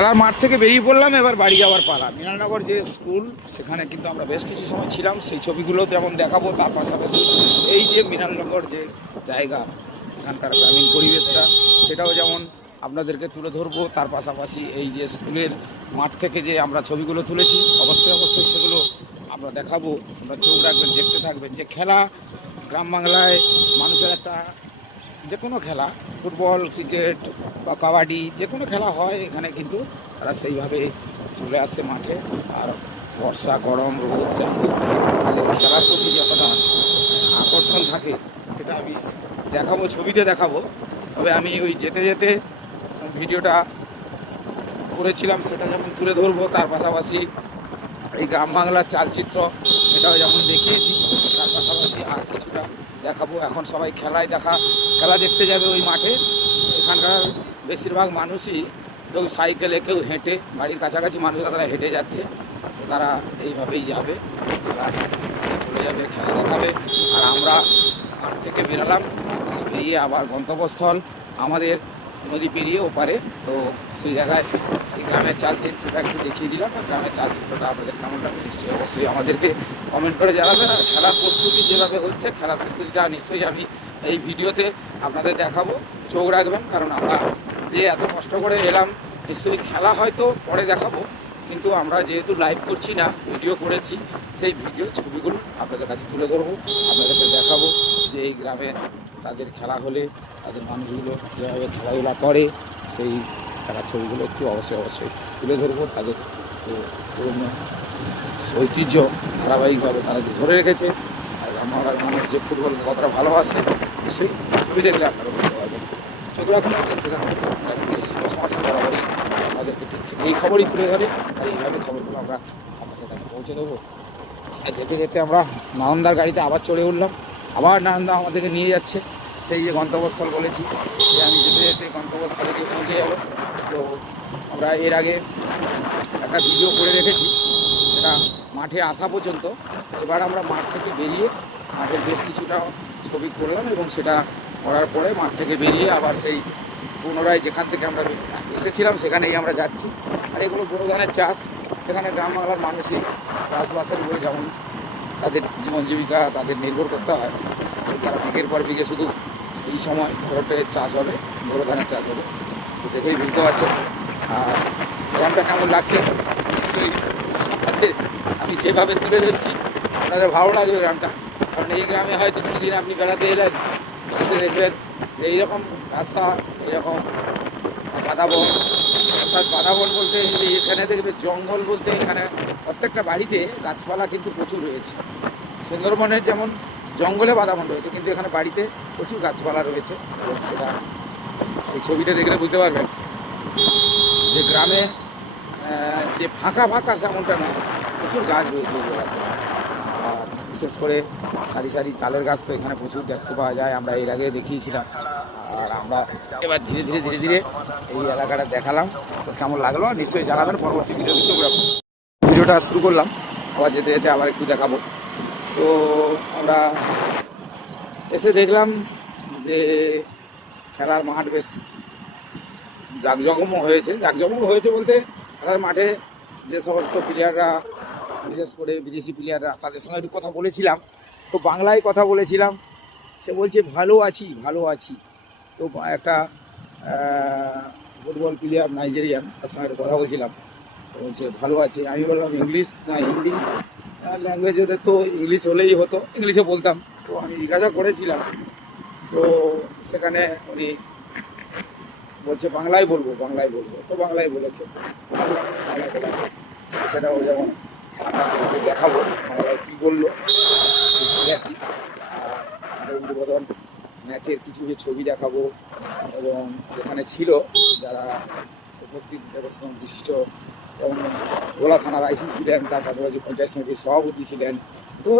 খেলার মাঠ থেকে বেরিয়ে পড়লাম, এবার বাড়ি যাওয়ার পালা। মিনালনগর যে স্কুল, সেখানে কিন্তু আমরা বেশ কিছু সময় ছিলাম। সেই ছবিগুলো যেমন দেখাবো, তার পাশাপাশি এই যে মিনালনগর যে জায়গা, এখানকার গ্রামীণ পরিবেশটা, সেটাও যেমন আপনাদেরকে তুলে ধরবো। তার পাশাপাশি এই যে স্কুলের মাঠ থেকে যে আমরা ছবিগুলো তুলেছি, অবশ্যই অবশ্যই সেগুলো আমরা দেখাবো। আমরা চোখ রাখবেন, দেখতে থাকবেন যে খেলা গ্রাম বাংলায় মানুষের একটা যে কোনো খেলা, ফুটবল, ক্রিকেট বা কাবাডি, যে কোনো খেলা হয় এখানে, কিন্তু তারা সেইভাবে চলে আসে মাঠে। আর বর্ষা, গরম, রোদ, তাদের খেলার প্রতি যে একটা আকর্ষণ থাকে, সেটা আমি দেখাবো, ছবিতে দেখাবো। তবে আমি ওই যেতে যেতে ভিডিওটা করেছিলাম, সেটা যেমন তুলে ধরবো, তার পাশাপাশি এই গ্রাম বাংলার চালচিত্র সেটাও যেমন দেখিয়েছি, তার পাশাপাশি আর কিছুটা দেখাবো। এখন সবাই খেলা দেখতে যাবে ওই মাঠে। এখানকার বেশিরভাগ মানুষই কেউ সাইকেলে, কেউ হেঁটে, বাড়ির কাছাকাছি মানুষরা তারা হেঁটে যাচ্ছে। তারা এইভাবেই যাবে, খেলা চলে যাবে, খেলা দেখাবে। আর আমরা মাঠ থেকে বেরোলাম, মাঠ থেকে বেরিয়ে আবার গন্তব্যস্থল আমাদের নদী পেরিয়ে ওপারে। তো সেই জায়গায় এই গ্রামের চালচিত্রটা একটু দেখিয়ে দিলাম। গ্রামের চালচিত্রটা আপনাদের কেমন লাগে নিশ্চয়ই অবশ্যই আমাদেরকে কমেন্ট করে জানাবেন। আর খেলার প্রস্তুতি যেভাবে হচ্ছে, খেলার প্রস্তুতিটা নিশ্চয়ই আমি এই ভিডিওতে আপনাদের দেখাবো। চোখ রাখবেন, কারণ আমরা যে এত কষ্ট করে এলাম, নিশ্চয়ই খেলা হয়তো পরে দেখাবো, কিন্তু আমরা যেহেতু লাইভ করছি না, ভিডিও করেছি, সেই ভিডিও ছবিগুলো আপনাদের কাছে তুলে ধরবো, আপনাদেরকে দেখাবো যে এই গ্রামে তাদের খেলা হলে তাদের মানুষগুলো যেভাবে খেলাধুলা করে, সেই খেলার ছবিগুলো একটু অবশ্যই অবশ্যই তুলে ধরবো। তাদের পুরনো ঐতিহ্য ধারাবাহিকভাবে তারা যে ধরে রেখেছে, আর আমার মানুষ যে ফুটবল কতটা ভালোবাসে, নিশ্চয়ই ছবি দেখলে আপনারা বুঝতে পারবেন। চোখ রাখুন, দেখতে থাকুন। সমাচার বরাবরই আমাদেরকে ঠিক এই খবরই তুলে ধরে, আর এইভাবে খবরগুলো আমরা আপনাদের কাছে পৌঁছে দেবো। আর যেতে যেতে আমরা নালন্দার গাড়িতে আবার চড়ে উঠলাম। আবার নালন্দা আমাদেরকে নিয়ে যাচ্ছে সেই যে গন্তব্যস্থল বলেছি, যে আমি যেতে যেতে গন্তব্যস্থলে গিয়ে পৌঁছে যাবো। তো আমরা এর আগে একটা ভিডিও করে রেখেছি, সেটা মাঠে আসা পর্যন্ত। এবার আমরা মাঠ থেকে বেরিয়ে মাঠের বেশ কিছুটা ছবি করলাম, এবং সেটা করার পরে মাঠ থেকে বেরিয়ে আবার সেই পুনরায় যেখান থেকে আমরা এসেছিলাম সেখানেই আমরা যাচ্ছি। আর এগুলো বড় ধরনের চাষ, এখানে গ্রাম বাংলার মানুষই চাষবাসের উপরে যেমন তাদের জীবন জীবিকা তাদের নির্ভর করতে হয়। তারা বিঘের পর বিঘে শুধু এই সময় ভোটের চাষ হবে, বড় ধানের চাষ হবে। তো দেখেই বুঝতে পারছেন। আর গ্রামটা কেমন লাগছে নিশ্চয়ই আমি যেভাবে তুলে ধরছি আপনাদের ভালো লাগবে গ্রামটা। কারণ এই গ্রামে হয়তো কোনোদিন আপনি বেড়াতে এলেন, এসে দেখবেন যে এইরকম রাস্তা, এইরকম বাতাবন। অর্থাৎ বাতাবন বলতে এখানে দেখবে জঙ্গল বলতে, এখানে প্রত্যেকটা বাড়িতে গাছপালা কিন্তু প্রচুর রয়েছে। সুন্দরবনের যেমন জঙ্গলে বাতাবন রয়েছে, কিন্তু এখানে বাড়িতে প্রচুর গাছপালা রয়েছে। এবং সেটা এই ছবিটা দেখলে বুঝতে পারবেন যে গ্রামে যে ফাঁকা ফাঁকা সেমনটা নয়, প্রচুর গাছ রয়েছে এই জায়গাতে। আর বিশেষ করে সারি সারি তালের গাছ তো এখানে প্রচুর দেখতে পাওয়া যায়, আমরা এর আগে দেখিয়েছিলাম। আর আমরা এবার ধীরে ধীরে ধীরে ধীরে এই এলাকাটা দেখালাম। তো কেমন লাগলো নিশ্চয়ই জানাবেন। পরবর্তী ভিডিওতে চোখ রাখুন। ভিডিওটা শুরু করলাম, আবার যেতে যেতে আবার একটু দেখাবো। তো আমরা এসে দেখলাম যে খেলার মাঠ বেশ জাঁকজমক হয়েছে বলতে, খেলার মাঠে যে সমস্ত প্লেয়াররা, বিশেষ করে বিদেশি প্লেয়াররা, তাদের সঙ্গে একটু কথা বলেছিলাম। তো বাংলায় কথা বলেছিলাম, সে বলছে ভালো আছি ভালো আছি। তো একটা ফুটবল প্লেয়ার নাইজেরিয়ান, তার সঙ্গে কথা বলছিলাম, বলছে ভালো আছে। আমি বললাম ইংলিশ না হিন্দি ল্যাঙ্গুয়েজ হতে, তো ইংলিশ হলেই হতো, ইংলিশে বলতাম। তো আমি জিজ্ঞাসা করেছিলাম, তো সেখানে উনি বলছে বাংলায় বলবো তো বাংলায় বলেছে। সেটাও যেমন দেখাবো বাংলায় কী বললো, উদ্বোধন ম্যাচের কিছু ছবি দেখাবো। এবং এখানে ছিল যারা উপস্থিত বিশিষ্ট, যেমন গোলা থানার আইসি ছিলেন, তার পাশাপাশি পঞ্চায়েত সমিতির সভাপতি ছিলেন, তো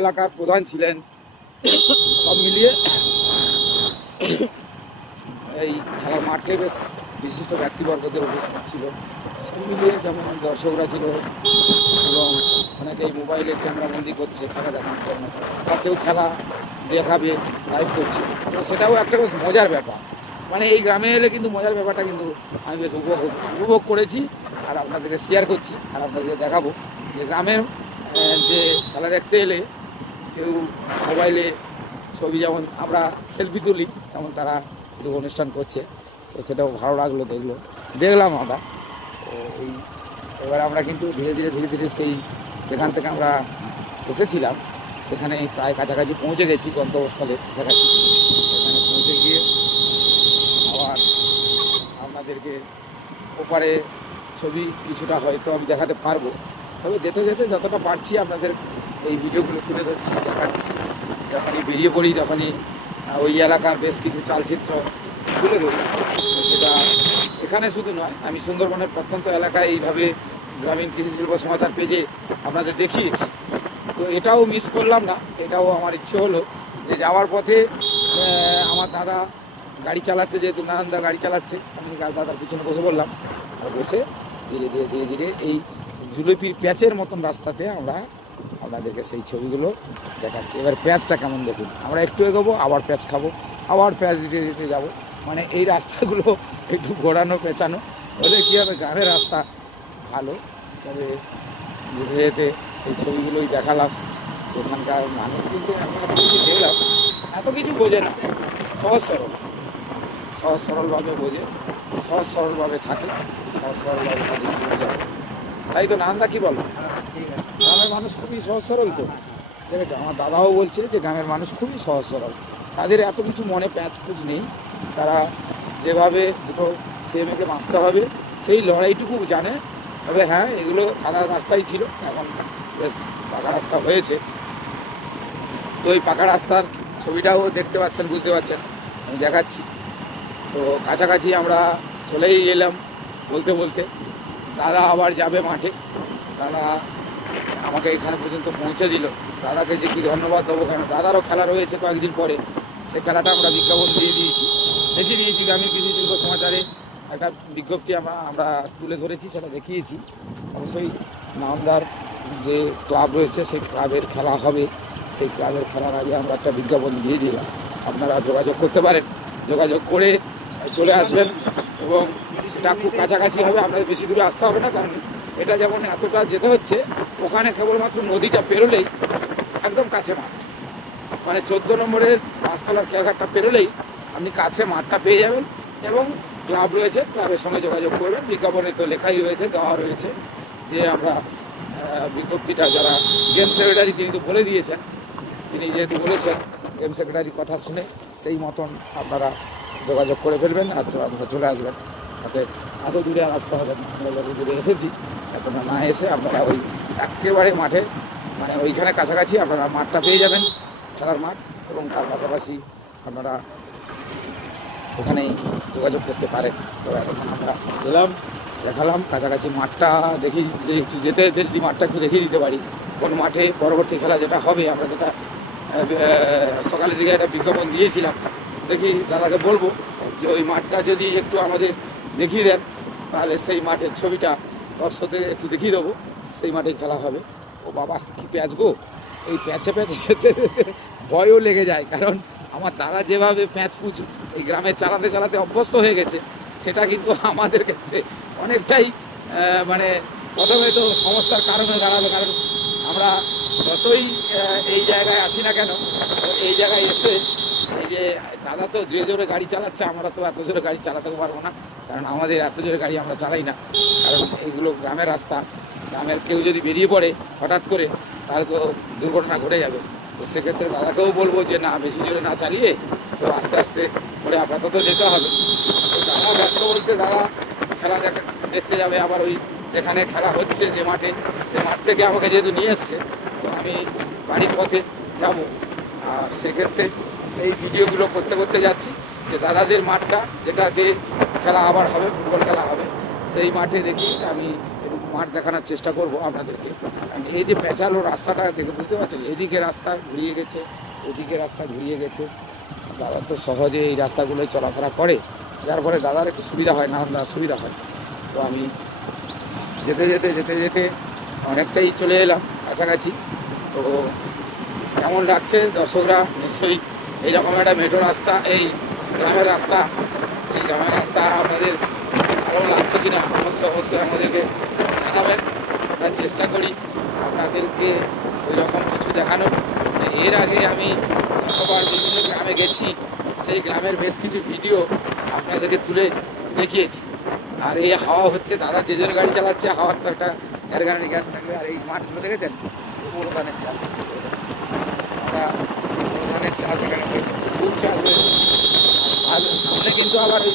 এলাকার প্রধান ছিলেন। সব মিলিয়ে এই খেলার মাঠে বেশ বিশিষ্ট ব্যক্তিবর্গদের উপস্থিত ছিল। সব মিলিয়ে যেমন দর্শকরা ছিল, এবং অনেকেই মোবাইলে ক্যামেরাবন্দি করছে খেলা দেখানোর জন্য, বা কেউ খেলা দেখাবে লাইভ করছে। তো সেটাও একটা বেশ মজার ব্যাপার। মানে এই গ্রামে এলে কিন্তু মজার ব্যাপারটা কিন্তু আমি বেশ উপভোগ করেছি, আর আপনাদেরকে শেয়ার করছি, আর আপনাদেরকে দেখাবো যে গ্রামের যে খেলা দেখতে এলে কেউ মোবাইলে ছবি যেমন আমরা সেলফি তুলি, তেমন তারা একটু অনুষ্ঠান করছে। তো সেটাও ভালো লাগলো, দেখলাম আমরা। তো এই এবার আমরা কিন্তু ধীরে ধীরে সেই যেখান থেকে আমরা এসেছিলাম সেখানে প্রায় কাছাকাছি পৌঁছে গেছি, গন্তব্যস্থলের কাছাকাছি। সেখানে পৌঁছে গিয়ে আবার আপনাদেরকে ওপারে ছবি কিছুটা হয়তো আমি দেখাতে পারবো, তবে যেতে যেতে যতটা পারছি আপনাদের এই ভিডিওগুলো তুলে ধরছি, দেখাচ্ছি। যখনই বেরিয়ে পড়ি তখনই ওই এলাকার বেশ কিছু চালচিত্র তুলে ধরি। সেটা এখানে শুধু নয়, আমি সুন্দরবনের প্রত্যন্ত এলাকায় এইভাবে গ্রামীণ কৃষি শিল্প সমাচার পেজে আপনাদের দেখিয়েছি। তো এটাও মিস করলাম না, এটাও আমার ইচ্ছে হলো যে যাওয়ার পথে আমার দাদা গাড়ি চালাচ্ছে, যেহেতু নারায়ণদা গাড়ি চালাচ্ছে, আমি দাদার পিছনে বসে বললাম, আর বসে ধীরে ধীরে এই জুলেপির প্যাচের মতন রাস্তাতে আমরা আপনাদেরকে সেই ছবিগুলো দেখাচ্ছি। এবার প্যাচটা কেমন দেখুন, আমরা একটু এগোবো, আবার প্যাচ খাবো, আবার প্যাচ দিতে যাব। মানে এই রাস্তাগুলো একটু ঘোরানো পেঁচানো হলে কী হবে, গ্রামের রাস্তা ভালো। তবে যেতে যেতে সেই ছবিগুলোই দেখালাম। এখানকার মানুষ কিন্তু আমরা এত কিছু দেখলাম, এত কিছু বোঝে না, সহজ সরলভাবে বোঝে, সহজ সরলভাবে থাকে, সহজ সরলভাবে তাদের জীবন যাপন। তাই তো নান্দা কি বলো? গ্রামের মানুষ খুবই সহজ সরল। তো দেখেছো, আমার দাদাও বলছিল যে গ্রামের মানুষ খুবই সহজ সরল, তাদের এত কিছু মনে প্যাঁচপুচ নেই। তারা যেভাবে দুটো মেয়েকে বাঁচতে হবে সেই লড়াইটুকু জানে। তবে হ্যাঁ, এগুলো কাদা রাস্তাই ছিল, এখন বেশ পাকা রাস্তা হয়েছে। তো ওই পাকা রাস্তার ছবিটাও দেখতে পাচ্ছেন, বুঝতে পারছেন, আমি দেখাচ্ছি। তো কাছাকাছি আমরা চলেই এলাম বলতে বলতে। দাদা আবার যাবে মাঠে, দাদা আমাকে এখানে পর্যন্ত পৌঁছে দিল। দাদাকে যে কী ধন্যবাদ দেবো, কেন দাদারও খেলা রয়েছে কয়েকদিন পরে, সে খেলাটা আমরা বিজ্ঞাপন দেখিয়ে দিয়েছি গ্রামীণ কৃষি শিল্প সমাচারে একটা বিজ্ঞপ্তি আমরা তুলে ধরেছি, সেটা দেখিয়েছি। অবশ্যই নামদার যে ক্লাব রয়েছে সেই ক্লাবের খেলা হবে, সেই ক্লাবের খেলার আগে আমরা একটা বিজ্ঞাপন দিয়ে দিলাম। আপনারা যোগাযোগ করতে পারেন, যোগাযোগ করে চলে আসবেন, এবং সেটা খুব কাছাকাছি হবে, আপনাদের বেশি দূরে আসতে হবে না। কারণ এটা যেমন এতটা যেতে হচ্ছে, ওখানে কেবলমাত্র নদীটা পেরোলেই একদম কাছে মাঠ, মানে 14 নম্বরের পাঁচতলার খেয়াঘাটটা পেরোলেই আপনি কাছে মাঠটা পেয়ে যাবেন। এবং ক্লাব রয়েছে, ক্লাবের সঙ্গে যোগাযোগ করবেন। বিজ্ঞাপনে তো লেখাই রয়েছে, দেওয়া রয়েছে যে আমরা বিজ্ঞপ্তিটা যারা গেম সেক্রেটারি তিনি তো বলে দিয়েছেন, তিনি যেহেতু বলেছেন গেম সেক্রেটারির কথা শুনে সেই মতন আপনারা যোগাযোগ করে ফেলবেন, আর আপনারা চলে আসবেন। তাতে এত দূরে আর আসতে হবে না, আমরা যত দূরে এসেছি এতটা না এসে আপনারা ওই একেবারে মাঠে, মানে ওইখানে কাছাকাছি আপনারা মাঠটা পেয়ে যাবেন, খেলার মাঠ, এবং তার পাশাপাশি আপনারা ওখানেই যোগাযোগ করতে পারেন। তো এখন আমরা গেলাম, দেখালাম কাছাকাছি মাঠটা, দেখি যে একটু যেতে যদি মাঠটা একটু দেখিয়ে দিতে পারি, কোন মাঠে পরবর্তী খেলা যেটা হবে। আমরা যেটা সকালের দিকে একটা বিজ্ঞাপন দিয়েছিলাম, দেখি দাদাকে বলবো যে ওই মাঠটা যদি একটু আমাদের দেখিয়ে দেন, তাহলে সেই মাঠের ছবিটা দর্শকদের একটু দেখিয়ে দেবো, সেই মাঠে খেলা হবে। ও বাবা, কী প্যাচ গো, এই প্যাচে যেতে ভয়ও লেগে যায়, কারণ আমার দাদা যেভাবে প্যাঁচ পুচ এই গ্রামে চালাতে অভ্যস্ত হয়ে গেছে, সেটা কিন্তু আমাদের ক্ষেত্রে অনেকটাই মানে প্রথমে তো সমস্যার কারণে দাঁড়াবে। কারণ আমরা যতই এই জায়গায় আসি না কেন, এই জায়গায় এসে এই যে দাদা তো যে জোরে গাড়ি চালাচ্ছে, আমরা তো এত জোরে গাড়ি চালাতে পারবো না, কারণ আমাদের এত জোরে গাড়ি আমরা চালাই না। কারণ এইগুলো গ্রামের রাস্তা, গ্রামের কেউ যদি বেরিয়ে পড়ে হঠাৎ করে, তাহলে তো দুর্ঘটনা ঘটে যাবে। তো সেক্ষেত্রে দাদাকেও বলবো যে না, বেশি জোরে না চালিয়ে তো আস্তে আস্তে করে আপাতত যেতে হবে। তো দাদা ব্যস্ত বলতে, দাদা খেলা দেখতে যাবে আবার ওই যেখানে খেলা হচ্ছে যে মাঠে, সে মাঠ থেকে আমাকে যেহেতু নিয়ে এসছে, তো আমি বাড়ির পথে যাব। আর সেক্ষেত্রে এই ভিডিওগুলো করতে করতে যাচ্ছি যে দাদাদের মাঠটা যেটাতে খেলা আবার হবে, ফুটবল খেলা হবে, সেই মাঠে দেখি আমি মাঠ দেখানোর চেষ্টা করব আপনাদেরকে। এই যে পেঁচালো রাস্তাটা দেখে বুঝতে পারছেন, এদিকে রাস্তা ঘুরিয়ে গেছে, ওদিকে রাস্তা ঘুরিয়ে গেছে। দাদা তো সহজে এই রাস্তাগুলোই চলাফেরা করে, যার ফলে দাদার একটু সুবিধা হয়, না সুবিধা হয়। তো আমি যেতে যেতে অনেকটাই চলে এলাম কাছাকাছি। তো কেমন লাগছে দর্শকরা নিশ্চয়ই এইরকম একটা মেট্রো রাস্তা, এই গ্রামের রাস্তা গ্রামের রাস্তা আপনাদের ভালো লাগছে কিনা অবশ্যই আমাদেরকে জানাবেন। আমরা চেষ্টা করি আপনাদেরকে ওই রকম কিছু দেখানোর। এর আগে আমি যতবার বিভিন্ন গ্রামে গেছি সেই গ্রামের বেশ কিছু ভিডিও আপনাদেরকে তুলে দেখিয়েছি। আর এই হাওয়া হচ্ছে, দাদা যে জন্য গাড়ি চালাচ্ছে, হাওয়ার তো একটা এয়ারগানের গ্যাস থাকবে। আর এই মাঠগুলো দেখেছেন বড় ধানের চাষ, আমরা বড় ধানের চাষ এখানে হয়েছে, প্রচুর চাষ হয়েছে। আর সামনে কিন্তু আবার ওই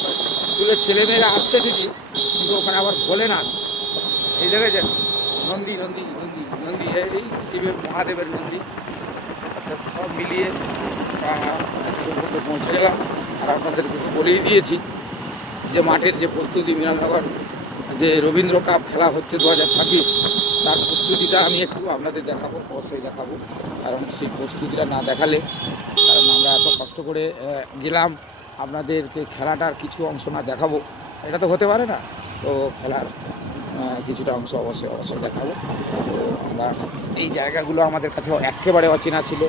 স্কুলের ছেলেমেয়েরা আসছে ঠিকই, কিন্তু ওখানে আবার ভোলেনাথ, এই দেখেছেন নন্দী নন্দী নন্দী নন্দী এই শিবের মহাদেবের নন্দী, সব মিলিয়ে পৌঁছে গেলাম। আর আপনাদেরকে বলেই দিয়েছি যে মাঠের যে প্রস্তুতি, মিরাননগর যে রবীন্দ্র কাপ খেলা হচ্ছে 2026, তার প্রস্তুতিটা আমি একটু আপনাদের দেখাবো, অবশ্যই দেখাবো। কারণ সেই প্রস্তুতিটা না দেখালে, কারণ আমরা এত কষ্ট করে গেলাম, আপনাদেরকে খেলাটার কিছু অংশ না দেখাবো এটা তো হতে পারে না। তো খেলার কিছুটা অংশ অবশ্যই দেখাবো। তো আমরা এই জায়গাগুলো আমাদের কাছে একেবারে অচেনা ছিল,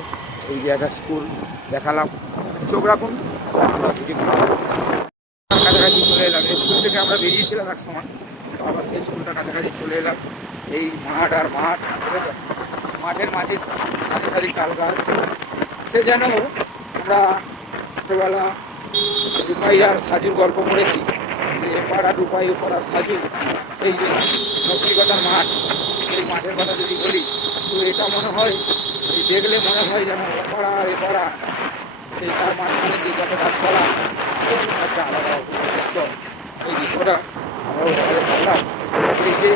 এই জায়গা স্কুল দেখালাম, চোখ রাখুন। আমরা ভিডিওগুলো কাছাকাছি চলে এলাম, স্কুল থেকে আমরা বেরিয়েছিলাম এক সময়, তো আবার সেই স্কুলটার কাছাকাছি চলে এলাম। এই মাঠ আর মাঠ, মাঠের মাঝে সারি সারি তাল গাছ, সে যেন আমরা ছোটোবেলা রূপাই আর সাজুর গল্প পড়েছি, যে এপাড়া রূপাই ওপাড়া সাজু, সেই যে নকশিকাটার মাঠ, সেই মাঠের কথা যদি বলি, তো এটা মনে হয় এই দেখলে মনে হয় যেন এপাড়া আর এপাড়া, সেই তার মাঝখানে যে যত গাছপালা, সেই একটা আলাদা দৃশ্য, সেই দৃশ্যটা আমরাও ভাবলাম। এই যে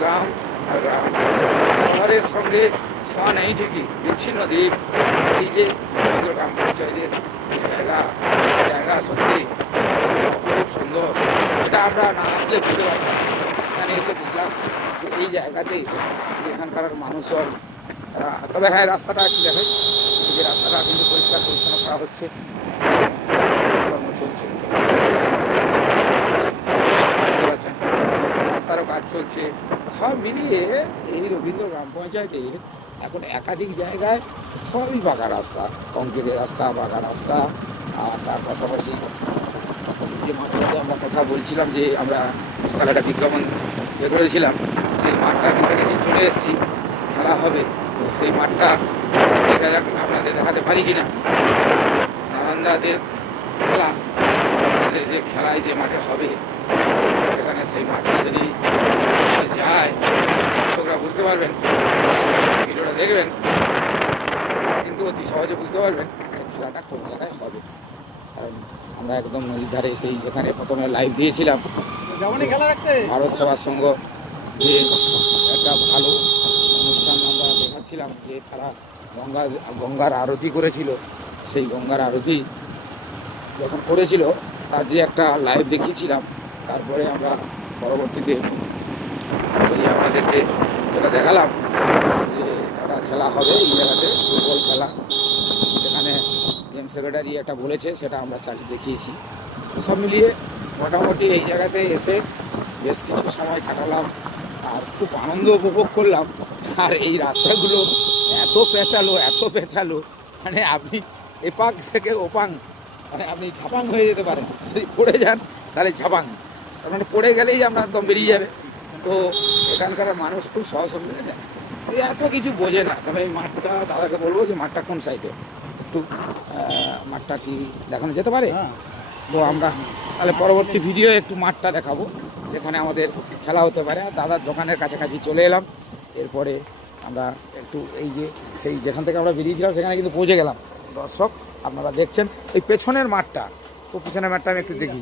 গ্রাম আর গ্রাম, শহরের সঙ্গে ছোঁয়া নেই ঠিকই, বিচ্ছিন্ন দ্বীপ। এই যে গ্রাম পঞ্চায়েতের জায়গা সত্যি খুব সুন্দর, এটা আমরা না আসলে বুঝতে পারতাম। এখানে এসে বুঝলাম যে এই জায়গাতেই এখানকার মানুষজন, তবে হ্যাঁ রাস্তাটা একটু দেখাই, যে রাস্তাটা কিন্তু পরিষ্কার পরিচ্ছন্ন করা হচ্ছে, চলছে, রাস্তারও কাজ চলছে। সব মিলিয়ে এই রবীন্দ্র গ্রাম পঞ্চায়েতে এখন একাধিক জায়গায় সবই পাকা রাস্তা, কংক্রিটের রাস্তা, পাকা রাস্তা। আর তার পাশাপাশি যে মাঠটাতে আমরা কথা বলছিলাম, যে আমরা সকালে একটা বিজ্ঞাপন বের করেছিলাম, সেই মাঠটার কাছাকাছি চলে এসেছি, খেলা হবে। তো সেই মাঠটা দেখা যাক আপনাদের দেখাতে পারি কিনা। নারায়ণদাদের খেলা, আমাদের যে খেলায় যে মাঠে হবে, সেখানে সেই মাঠটা যদি যায়, দর্শকরা বুঝতে পারবেন, ভিডিওটা দেখবেন, তারা কিন্তু অতি সহজে বুঝতে পারবেন খেলাটা কোন জায়গায় হবে। কারণ আমরা একদম নদীর ধারে সেই যেখানে প্রথমে লাইভ দিয়েছিলাম, ভারত সেবা সংঘ যে একটা ভালো অনুষ্ঠান আমরা দেখাচ্ছিলাম, যে তারা গঙ্গার আরতি করেছিল, সেই গঙ্গার আরতি যখন করেছিল তার যে একটা লাইভ দেখিয়েছিলাম। তারপরে আমরা পরবর্তীতে আমাদেরকে যেটা দেখালাম, যে একটা খেলা হবে এই জায়গাতে, ফুটবল খেলা, সেখানে গেম সেক্রেটারি একটা বলেছে, সেটা আমরা চালিয়ে দেখিয়েছি। সব মিলিয়ে মোটামুটি এই জায়গাতে এসে বেশ কিছু সময় কাটালাম আর খুব আনন্দ উপভোগ করলাম। আর এই রাস্তাগুলো এত পেঁচালো, মানে আপনি এপাক থেকে ওপাং, মানে আপনি ঝাপাং হয়ে যেতে পারেন, যদি পড়ে যান তাহলে ঝাপাং, তার মানে পড়ে গেলেই আপনার একদম বেরিয়ে যাবে। তো এখানকার মানুষ খুব সহজ মিলে যায়, এত কিছু বোঝে না। তবে এই মাঠটা দাদাকে বলবো যে মাঠটা কোন সাইডে, একটু মাঠটা কি দেখানো যেতে পারে? তো আমরা তাহলে পরবর্তী ভিডিও একটু মাঠটা দেখাবো যেখানে আমাদের খেলা হতে পারে। আর দাদার দোকানের কাছাকাছি চলে এলাম, এরপরে আমরা একটু এই যে সেই যেখান থেকে আমরা বেরিয়েছিলাম সেখানে কিন্তু পৌঁছে গেলাম। দর্শক আপনারা দেখছেন এই পেছনের মাঠটা, তো পেছনের মাঠটা আমি একটু দেখি,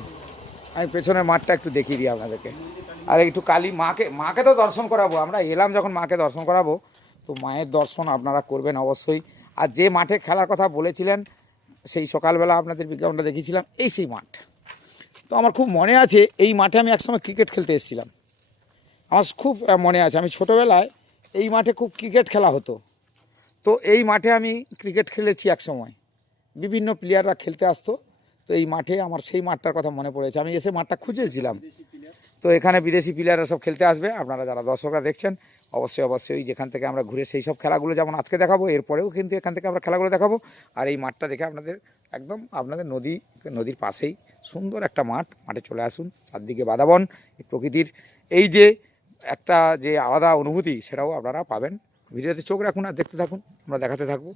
আমি পেছনের মাঠটা একটু দেখিয়ে দিই আপনাদেরকে। আর একটু কালী মাকে তো দর্শন করাবো, আমরা এলাম যখন মাকে দর্শন করাবো, তো মায়ের দর্শন আপনারা করবেন অবশ্যই। আর যে মাঠে খেলার কথা বলেছিলেন, সেই সকালবেলা আপনাদের বিজ্ঞাপনটা দেখিয়েছিলাম, এই সেই মাঠ। তো আমার খুব মনে আছে এই মাঠে আমি একসময় ক্রিকেট খেলতে এসেছিলাম, আমার খুব মনে আছে। আমি ছোটোবেলায় এই মাঠে খুব ক্রিকেট খেলা হতো, তো এই মাঠে আমি ক্রিকেট খেলেছি এক সময়, বিভিন্ন প্লেয়াররা খেলতে আসতো। তো এই মাঠে আমার সেই মাঠটার কথা মনে পড়েছে, আমি এসে মাঠটা খুঁজেছিলাম। তো এখানে বিদেশি প্লেয়াররা সব খেলতে আসবে, আপনারা যারা দর্শকরা দেখছেন অবশ্যই যেখান থেকে আমরা ঘুরে সেই সব খেলাগুলো যেমন আজকে দেখাবো, এরপরেও কিন্তু এখান থেকে আমরা খেলাগুলো দেখাবো। আর এই মাঠটা দেখে আপনাদের একদম আপনাদের নদীর পাশেই সুন্দর একটা মাঠে চলে আসুন, চারদিকে বাদাবন, এই প্রকৃতির এই যে একটা যে আলাদা অনুভূতি সেটাও আপনারা পাবেন। ভিডিওতে চোখ রাখুন আর দেখতে থাকুন, আমরা দেখাতে থাকবো।